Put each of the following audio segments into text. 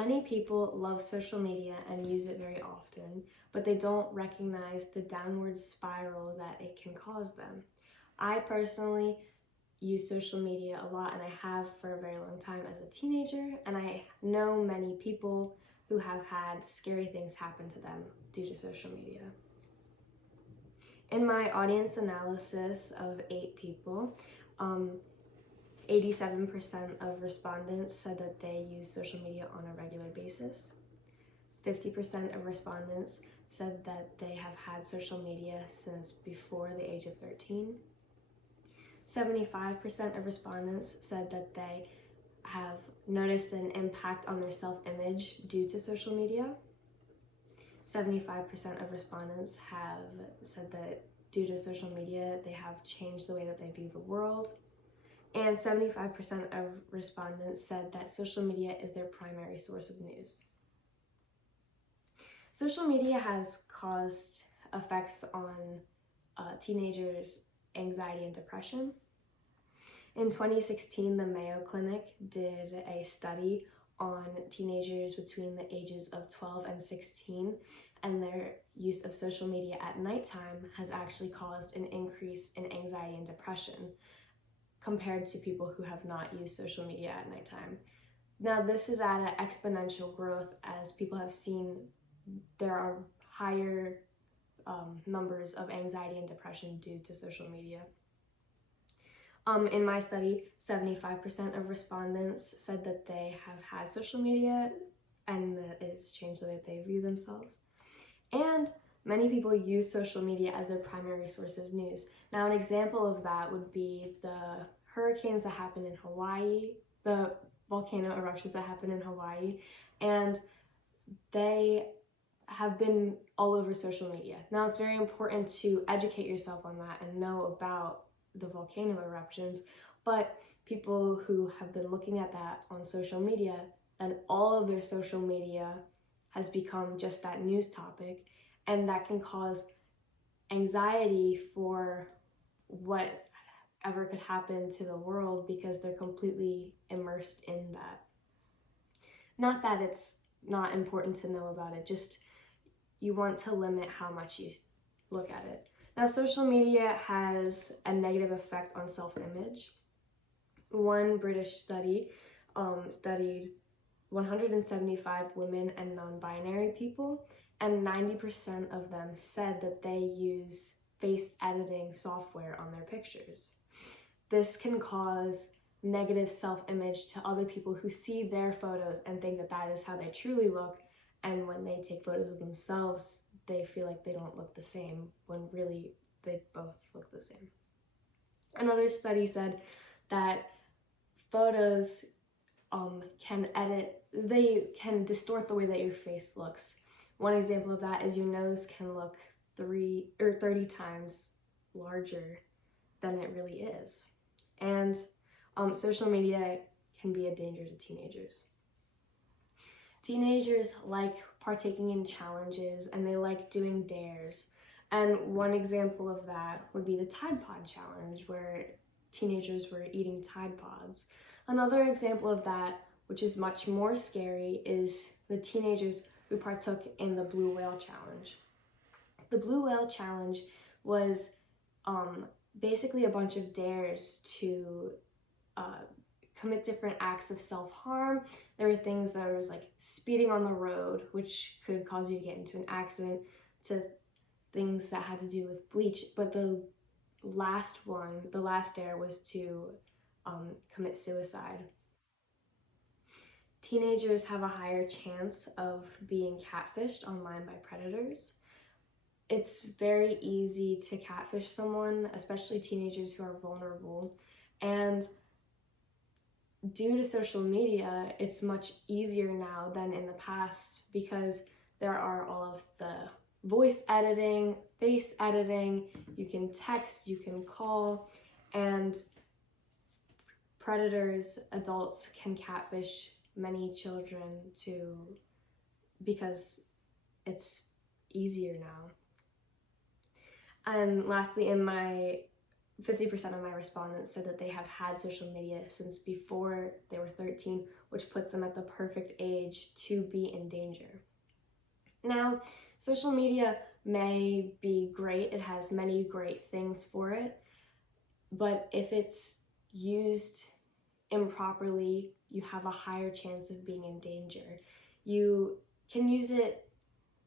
Many people love social media and use it very often, but they don't recognize the downward spiral that it can cause them. I personally use social media a lot, and I have for a very long time as a teenager, and I know many people who have had scary things happen to them due to social media. In my audience analysis of 8 people, 87% of respondents said that they use social media on a regular basis. 50% of respondents said that they have had social media since before the age of 13. 75% of respondents said that they have noticed an impact on their self-image due to social media. 75% of respondents have said that due to social media, they have changed the way that they view the world. And 75% of respondents said that social media is their primary source of news. Social media has caused effects on teenagers' anxiety and depression. In 2016, the Mayo Clinic did a study on teenagers between the ages of 12 and 16, and their use of social media at nighttime has actually caused an increase in anxiety and depression compared to people who have not used social media at nighttime. Now, this is at an exponential growth as people have seen there are higher numbers of anxiety and depression due to social media. In my study, 75% of respondents said that they have had social media and that it's changed the way they view themselves. And many people use social media as their primary source of news. Now, an example of that would be the hurricanes that happened in Hawaii, the volcano eruptions that happened in Hawaii, and they have been all over social media. Now, it's very important to educate yourself on that and know about the volcano eruptions, but people who have been looking at that on social media, and all of their social media has become just that news topic, and that can cause anxiety for whatever could happen to the world because they're completely immersed in that. Not that it's not important to know about it, just you want to limit how much you look at it. Now, social media has a negative effect on self-image. One British study studied 175 women and non-binary people, and 90% of them said that they use face editing software on their pictures. This can cause negative self-image to other people who see their photos and think that that is how they truly look, and when they take photos of themselves, they feel like they don't look the same, when really they both look the same. Another study said that photos they can distort the way that your face looks. One example of that is your nose can look 30 times larger than it really is. And social media can be a danger to teenagers. Teenagers like partaking in challenges and they like doing dares. And one example of that would be the Tide Pod challenge, where teenagers were eating Tide Pods. Another example of that, which is much more scary, is the teenagers who partook in the Blue Whale Challenge. The Blue Whale Challenge was basically a bunch of dares to commit different acts of self-harm. There were things that was like speeding on the road, which could cause you to get into an accident, to things that had to do with bleach. But the last dare was to commit suicide. Teenagers have a higher chance of being catfished online by predators. It's very easy to catfish someone, especially teenagers who are vulnerable. And due to social media, it's much easier now than in the past because there are all of the voice editing, face editing, you can text, you can call, and predators, adults, can catfish many children too because it's easier now. And lastly, in my 50% of my respondents said that they have had social media since before they were 13, which puts them at the perfect age to be in danger. Now, social media may be great, it has many great things for it, but if it's used improperly, you have a higher chance of being in danger. You can use it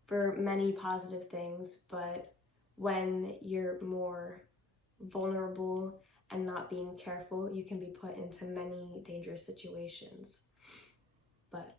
for many positive things, but when you're more vulnerable and not being careful, you can be put into many dangerous situations. But